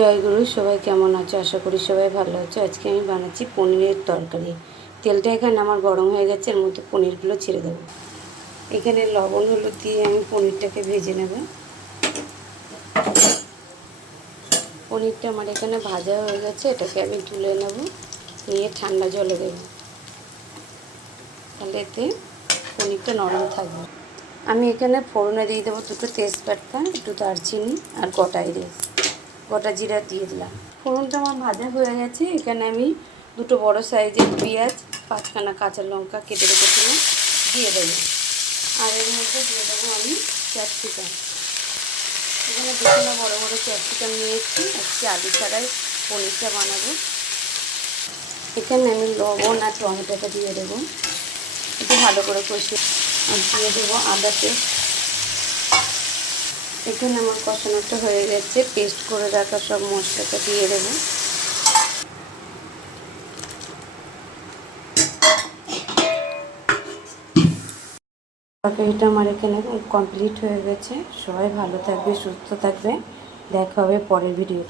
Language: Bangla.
জয়গুরু, সবাই কেমন আছো? আশা করি সবাই ভালো আছো। আজকে আমি বানাচ্ছি পনিরের তরকারি। তেলটা এখানে আমার গরম হয়ে গেছে, এর মধ্যে পনিরগুলো ছেড়ে দেবো। এখানে লবণ হলুদ দিয়ে আমি পনিরটাকে ভেজে নেব। পনিরটা আমার এখানে ভাজা হয়ে গেছে, এটাকে আমি তুলে নেব, নিয়ে ঠান্ডা জলে দেব, তাহলে এতে পনিরটা নরম থাকবে। আমি এখানে ফোড়নে দিয়ে দেবো দুটো তেজপাতা, একটু দারচিনি আর গোটা জিরা দিয়ে দিলাম। ফোড়নটা আমার ভাজা হয়ে গেছে। এখানে আমি দুটো বড় সাইজের পেঁয়াজ, 5খানা কাঁচা লঙ্কা কেটে রেখেছিলাম দিয়ে দেবো। আর এর মধ্যে দিয়ে দেবো আমি ক্যাপসিকাম। এখানে 2খানা বড় বড় ক্যাপসিকাম নিয়েছি, আজকে আলু ছাড়াই পনিরটা বানাবো। এখানে আমি লবণ আর টমেটোটা দিয়ে দেবো, একটু ভালো করে কষিয়ে। আর দিয়ে দেবো আদা পেস্ট। এখানে আমার কষানোটা হয়ে গেছে, পেস্ট করে রাখা সব মশলাটা দিয়ে দেবো। তরকারিটা আমার এখানে কমপ্লিট হয়ে গেছে। সবাই ভালো থাকবে, সুস্থ থাকবে। দেখা হবে পরের ভিডিও।